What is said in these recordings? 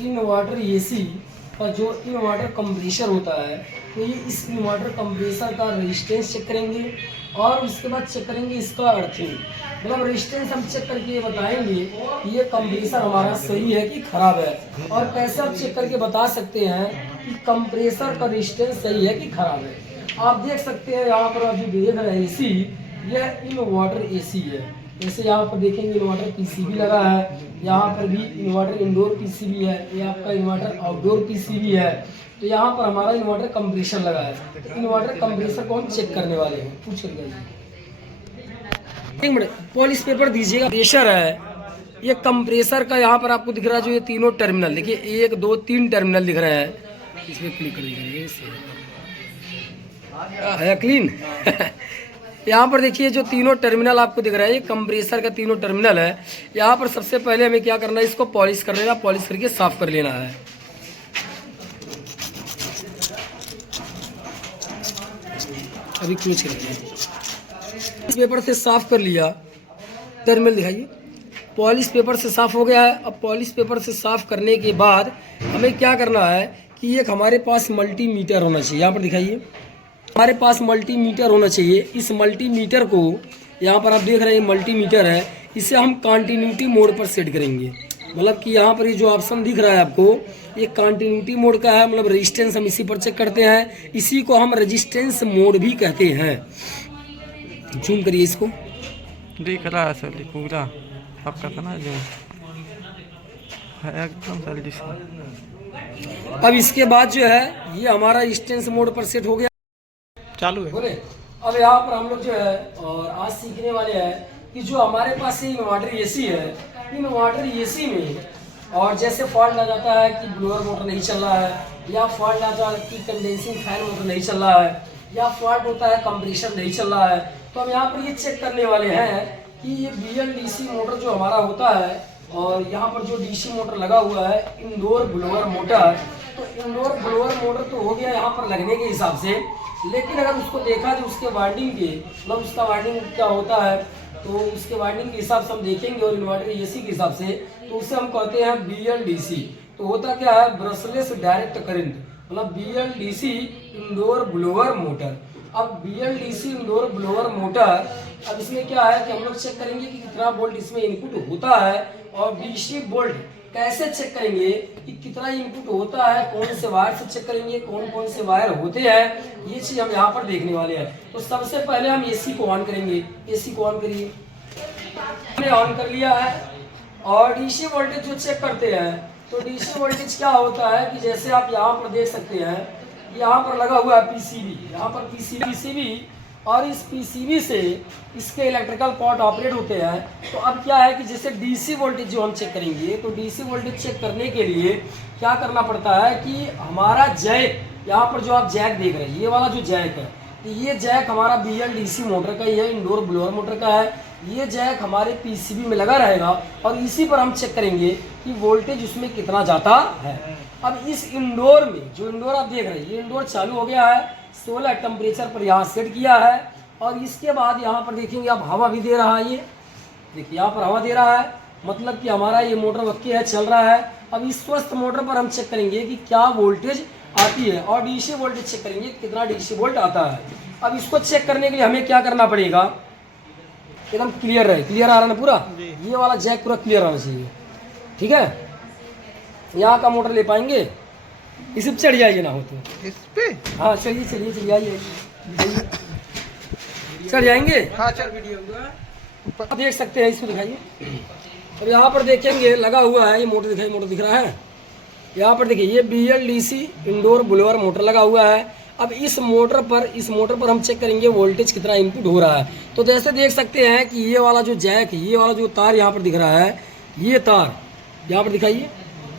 Inverter AC का जो inverter compressor होता है, तो ये इस इन्वर्टर कंप्रेसर का रेजिस्टेंस चेक करेंगे और उसके बाद चेक करेंगे इसका अर्थिंग। मतलब रेजिस्टेंस हम चेक करके बताएंगे कि ये कंप्रेसर हमारा सही है कि खराब है। और कैसे आप चेक करके बता सकते हैं कि कंप्रेसर का रेजिस्टेंस सही है कि खराब है। आप देख सकते हैं यहाँ पर अभी देख रहे हैं एसी, यह इन्वर्टर एसी है। जैसे यहाँ पर देखेंगे इन्वर्टर पीसीबी लगा है, यहाँ पर भी इन्वर्टर इंडोर पीसीबी है, ये आपका इन्वर्टर आउटडोर पीसीबी है। तो यहाँ पर हमारा इन्वर्टर कंप्रेसर लगा है। तो इन्वर्टर कंप्रेसर को हम चेक करने वाले हैं। पूछ कर एक मिनट पॉलिश पेपर दीजिएगा। प्रेशर है ये कंप्रेसर का, यहाँ पर आपको दिख रहा है जो ये तीनों टर्मिनल देखिए, 1 2 3 टर्मिनल दिख रहे हैं। इसमें क्लिक कर दीजिए, है क्लीन। यहाँ पर देखिए जो तीनों टर्मिनल आपको दिख रहा है, ये कंप्रेसर का तीनों टर्मिनल है। यहाँ पर सबसे पहले हमें क्या करना है, इसको पॉलिश कर लेना, पॉलिश करके साफ कर लेना है। अभी क्लोज करिए। इस पेपर से साफ कर लिया, टर्मिनल दिखाइए। पॉलिश पेपर से साफ हो गया है। अब पॉलिश पेपर से साफ करने के बाद हमें क्या करना है कि एक हमारे पास मल्टीमीटर होना चाहिए। यहाँ पर दिखाइए, हमारे पास मल्टीमीटर होना चाहिए। इस मल्टीमीटर को यहाँ पर आप देख रहे हैं मल्टीमीटर है, इसे हम कंटिन्यूटी मोड पर सेट करेंगे। मतलब कि यहाँ पर ये जो ऑप्शन दिख रहा है आपको, ये कंटिन्यूटी मोड का है। मतलब रेजिस्टेंस हम इसी पर चेक करते हैं, इसी को हम रेजिस्टेंस मोड भी कहते हैं। जूम करिए इसको, दिख रहा है सर पूरा आपका ना जो है एकदम जल्दी से। अब इसके बाद जो है ये हमारा रेजिस्टेंस मोड पर सेट हो गया, चालू है। बोले। अब यहाँ पर हम लोग जो है और आज सीखने वाले हैं कि जो हमारे पास ये इन्वर्टर एसी है, इन्वर्टर एसी में और जैसे फॉल्ट आ जाता है कि ब्लोअर मोटर नहीं चल रहा है, या फॉल्ट आ जाता है कि कंडेंसिंग फैन मोटर नहीं चल रहा है, या फॉल्ट होता है कंप्रेसर नहीं चल रहा है, तो हम यहाँ पर ये चेक करने वाले हैं कि ये BLDC मोटर जो हमारा होता है, और यहाँ पर जो DC मोटर लगा हुआ है इंडोर ब्लोअर मोटर, तो इंडोर ब्लोअर मोटर तो हो गया यहाँ पर लगने के हिसाब से। लेकिन अगर उसको देखा तो उसके वाइंडिंग के, मतलब उसका वाइंडिंग क्या होता है, तो उसके वाइंडिंग के हिसाब से हम देखेंगे और इन्वर्टर एसी के हिसाब से, तो उसे हम कहते हैं BLDC। तो होता क्या है, ब्रशलेस डायरेक्ट करंट, मतलब BLDC इंडोर ब्लोअर मोटर। अब BLDC इंडोर ब्लोअर मोटर, अब इसमें क्या है कि हम लोग चेक करेंगे कि कितना वोल्ट इसमें इनपुट होता है, और DC वोल्ट कैसे चेक करेंगे कि कितना इनपुट होता है, कौन से वायर से चेक करेंगे, कौन कौन से वायर होते हैं, ये चीज हम यहाँ पर देखने वाले हैं। तो सबसे पहले हम एसी को ऑन करेंगे। एसी को ऑन करिए, हमने ऑन कर लिया है। और डीसी वोल्टेज जो चेक करते हैं, तो डीसी वोल्टेज क्या होता है कि जैसे आप यहाँ पर देख सकते हैं, यहाँ पर लगा हुआ है पीसीबी, यहाँ पर पीसीबी, और इस पीसीबी से इसके इलेक्ट्रिकल कॉर्ड ऑपरेट होते हैं। तो अब क्या है कि जैसे डीसी वोल्टेज जो हम चेक करेंगे, तो डीसी वोल्टेज चेक करने के लिए क्या करना पड़ता है कि हमारा जैक, यहाँ पर जो आप जैक देख रहे हैं, ये वाला जो जैक है, तो ये जैक हमारा BLDC मोटर का ही है, इंडोर ब्लोअर मोटर का है। ये जैक हमारे पीसीबी में लगा रहेगा और इसी पर हम चेक करेंगे कि वोल्टेज उसमें कितना जाता है। अब इस इंडोर में, जो इंडोर आप देख रहे हैं, ये इंडोर चालू हो गया है, 16 टेम्परेचर पर यहाँ सेट किया है। और इसके बाद यहाँ पर देखेंगे आप हवा भी दे रहा है, ये देखिए यहाँ पर हवा दे रहा है, मतलब कि हमारा ये मोटर वक्के है, चल रहा है। अब इस स्वस्थ मोटर पर हम चेक करेंगे कि क्या वोल्टेज आती है, और डीसी वोल्टेज चेक करेंगे कितना डीसी वोल्ट आता है। अब इसको चेक करने के लिए हमें क्या करना पड़ेगा, एकदम क्लियर रहे, क्लियर आ रहा ना पूरा, ये वाला जैक पूरा क्लियर आना चाहिए, ठीक है। यहाँ का मोटर ले पाएंगे, इस पे चढ़ जाइए ना हो तो इस पे, हाँ चलिए चलिए चलिए आइए, चढ़ जाएंगे। हाँ चल वीडियो आप देख सकते हैं, इसको दिखाइए। अब यहाँ पर देखेंगे लगा हुआ है ये मोटर, दिखाइए मोटर दिख रहा है, यहाँ पर देखिए ये BLDC इंडोर ब्लोअर मोटर लगा हुआ है। अब इस मोटर पर हम चेक करेंगे वोल्टेज कितना इनपुट हो रहा है। तो जैसे देख सकते हैं कि ये वाला जो जैक, ये वाला जो तार यहाँ पर दिख रहा है, ये तार यहाँ पर दिखाइए,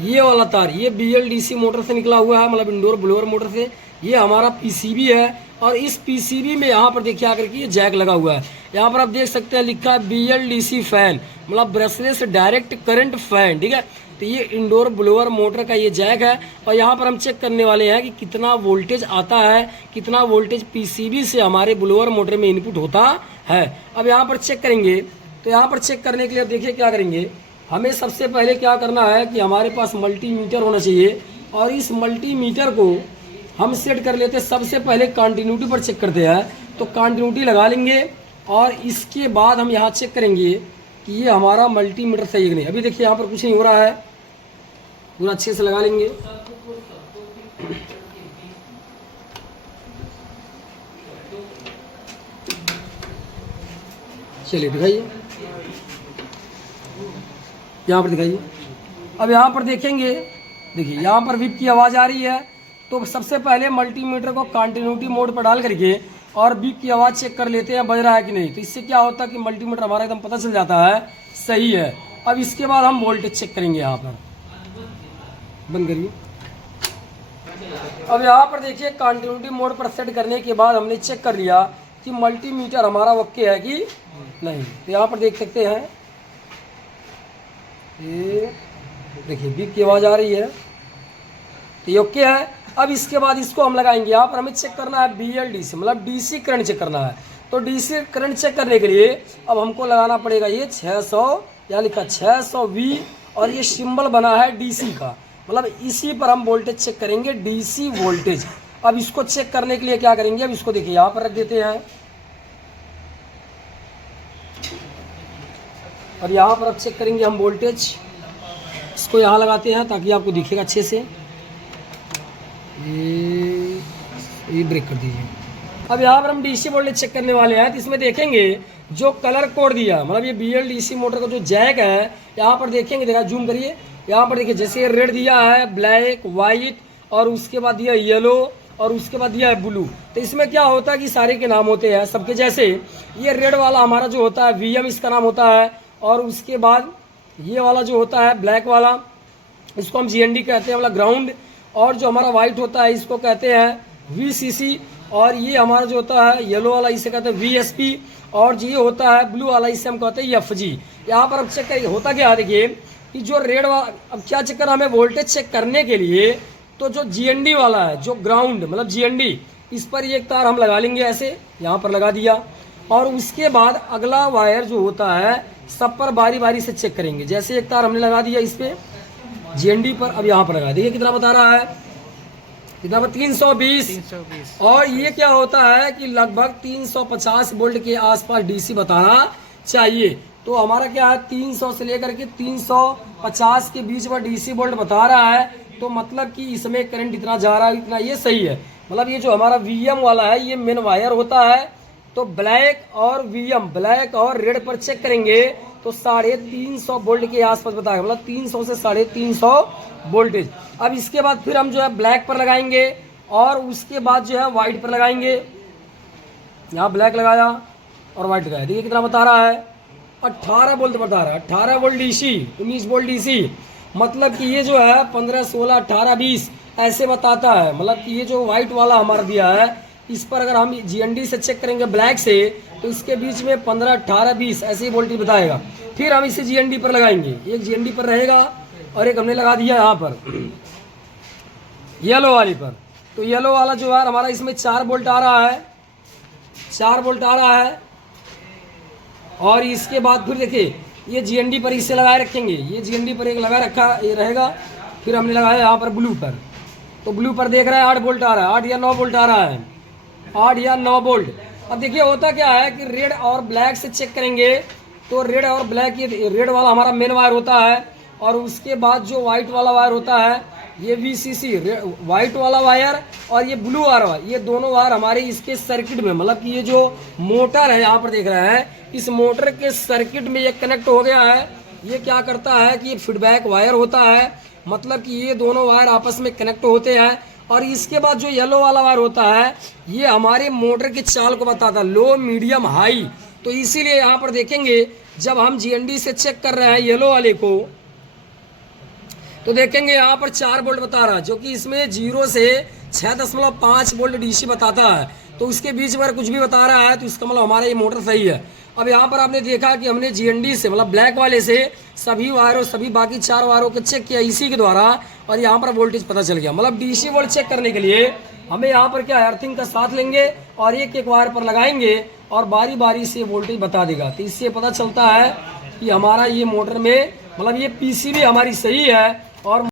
ये वाला तार ये BLDC मोटर से निकला हुआ है, मतलब इंडोर ब्लोअर मोटर से। ये हमारा पीसीबी है, और इस पीसीबी में यहाँ पर देखिए आकर के ये जैक लगा हुआ है। यहाँ पर आप देख सकते हैं लिखा है BLDC फैन, मतलब ब्रशलेस डायरेक्ट करंट फैन, ठीक है। तो ये इंडोर ब्लोअर मोटर का ये जैक है, और यहाँ पर हम चेक करने वाले हैं कि कितना वोल्टेज आता है, कितना वोल्टेज पीसीबी से हमारे ब्लोअर मोटर में इनपुट होता है। अब यहाँ पर चेक करेंगे, तो यहाँ पर चेक करने के लिए देखिए क्या करेंगे, हमें सबसे पहले क्या करना है कि हमारे पास मल्टीमीटर होना चाहिए, और इस मल्टीमीटर को हम सेट कर लेते हैं। सबसे पहले कंटिन्यूटी पर चेक करते हैं, तो कंटिन्यूटी लगा लेंगे और इसके बाद हम यहाँ चेक करेंगे कि ये हमारा मल्टीमीटर सही है कि नहीं। अभी देखिए यहाँ पर कुछ नहीं हो रहा है, पूरा अच्छे से लगा लेंगे। चलिए दिखाइए, यहाँ पर दिखाइए। अब यहाँ पर देखेंगे, देखिए यहाँ पर विप की आवाज़ आ रही है, तो सबसे पहले मल्टीमीटर को कंटिन्यूटी मोड पर डाल करके और बीप की आवाज़ चेक कर लेते हैं बज रहा है कि नहीं। तो इससे क्या होता है कि मल्टीमीटर हमारा एकदम पता चल जाता है सही है। अब इसके बाद हम वोल्टेज चेक करेंगे। यहाँ पर बंद करिए। अब यहाँ पर देखिए कंटिन्यूटी मोड पर सेट करने के बाद हमने चेक कर लिया कि मल्टीमीटर हमारा ओके है कि नहीं। तो यहाँ पर देख सकते हैं, ये देखिए बीप की आवाज़ आ रही है, तो ये ओके है। अब इसके बाद इसको हम लगाएंगे। यहाँ पर हमें चेक करना है BLDC, मतलब DC करंट चेक करना है। तो DC करंट चेक करने के लिए अब हमको लगाना पड़ेगा ये 600, यहाँ लिखा 600V, और ये सिंबल बना है DC का, मतलब इसी पर हम वोल्टेज चेक करेंगे, DC वोल्टेज। अब इसको चेक करने के लिए क्या करेंगे, अब इसको देखिए यहाँ पर रख देते हैं, और यहाँ पर अब चेक करेंगे हम वोल्टेज। इसको यहाँ लगाते हैं ताकि आपको दिखेगा अच्छे से। ये ब्रेक कर दीजिए। अब यहाँ पर हम DC वोल्टेज चेक करने वाले हैं, तो इसमें देखेंगे जो कलर कोड दिया, मतलब ये BLDC मोटर का जो जैक है, यहाँ पर देखेंगे, देखा जूम करिए, यहाँ पर देखिए जैसे रेड दिया है, ब्लैक, वाइट, और उसके बाद दिया येलो, और उसके बाद दिया है ब्लू। तो इसमें क्या होता है कि सारे के नाम होते हैं सबके। जैसे ये रेड वाला हमारा जो होता है VM इसका नाम होता है, और उसके बाद ये वाला जो होता है ब्लैक वाला, इसको हम GND कहते हैं, मतलब ग्राउंड। और जो हमारा वाइट होता है इसको कहते हैं VCC, और ये हमारा जो होता है येलो वाला इसे कहते हैं VSP, और ये होता है ब्लू वाला इसे हम कहते हैं FG। यहाँ पर अब चेक करिए होता क्या है, देखिए कि जो रेड वाला, अब क्या चेक करना हमें वोल्टेज चेक करने के लिए, तो जो GND वाला है, जो ग्राउंड मतलब GND, इस पर एक तार हम लगा लेंगे, ऐसे यहाँ पर लगा दिया। और उसके बाद अगला वायर जो होता है सब पर बारी बारी से चेक करेंगे। जैसे एक तार हमने लगा दिया इस पर GND पर, अब यहाँ पर लगा देखिए कितना बता रहा है, कितना 320। और ये क्या होता है कि लगभग 350 वोल्ट के आसपास DC बताना चाहिए। तो हमारा क्या है 300 से लेकर के 350 के बीच में DC वोल्ट बता रहा है, तो मतलब कि इसमें करंट इतना जा रहा है, इतना ये सही है। मतलब ये जो हमारा VM वाला है ये मेन वायर होता है, तो ब्लैक और VM, ब्लैक और रेड पर चेक करेंगे तो 350 वोल्ट के आसपास बताएगा, मतलब 300 से 350 वोल्टेज। अब इसके बाद फिर हम जो है ब्लैक पर लगाएंगे, और उसके बाद जो है वाइट पर लगाएंगे। यहाँ ब्लैक लगाया और वाइट लगाया, देखिए कितना बता रहा है, 18 वोल्ट बता रहा है, 18 वोल्ट DC, 19 वोल्ट DC। मतलब कि ये जो है 15, 16, 18, 20 ऐसे बताता है। मतलब कि ये जो वाइट वाला हमारा दिया है, इस पर अगर हम GND से चेक करेंगे ब्लैक से, तो इसके बीच में 15, 18, 20 ऐसे ही वोल्टेज बताएगा। फिर हम इसे GND पर लगाएंगे, एक GND पर रहेगा और एक हमने लगा दिया यहाँ पर येलो वाली पर। तो येलो वाला जो है हमारा इसमें 4 वोल्ट आ रहा है, 4 वोल्ट आ रहा है। और इसके बाद फिर देखिए ये GND पर इसे लगाए रखेंगे, ये GND पर एक लगा रखा ये रहेगा। फिर हमने लगाया यहाँ पर ब्लू पर, तो ब्लू पर देख रहा है 8 वोल्ट आ रहा है, 8 या 9 वोल्ट आ रहा है, 8 या 9 वोल्ट। अब देखिए होता क्या है कि रेड और ब्लैक से चेक करेंगे, तो रेड और ब्लैक, ये रेड वाला हमारा मेन वायर होता है, और उसके बाद जो वाइट वाला वायर होता है ये VCC वाइट वाला वायर, और ये ब्लू वायर, ये दोनों वायर हमारे इसके सर्किट में, मतलब कि ये जो मोटर है यहाँ पर देख रहे हैं, इस मोटर के सर्किट में ये कनेक्ट हो गया है। ये क्या करता है कि ये फीडबैक वायर होता है, मतलब कि ये दोनों वायर आपस में कनेक्ट होते हैं। और इसके बाद जो येलो वाला वायर होता है ये हमारे मोटर की चाल को बताता है, लो, मीडियम, हाई। तो इसीलिए यहाँ पर देखेंगे जब हम GND से चेक कर रहे हैं येलो वाले को, तो देखेंगे यहाँ पर 4 वोल्ट बता रहा है, जो कि इसमें 0 से 6.5 वोल्ट DC बताता है। तो उसके बीच में कुछ भी बता रहा है तो इसका मतलब हमारा ये मोटर सही है। अब यहाँ पर आपने देखा कि हमने GND से, मतलब ब्लैक वाले से सभी वायरों, सभी बाकी 4 वायरों को चेक किया इसी के द्वारा, और यहाँ पर वोल्टेज पता चल गया। मतलब DC वोल्ट चेक करने के लिए हमें यहाँ पर क्या अर्थिंग का साथ लेंगे और एक एक वायर पर लगाएंगे, और बारी बारी से वोल्टेज बता देगा। तो इससे पता चलता है कि हमारा ये मोटर में मतलब ये पीसीबी हमारी सही है और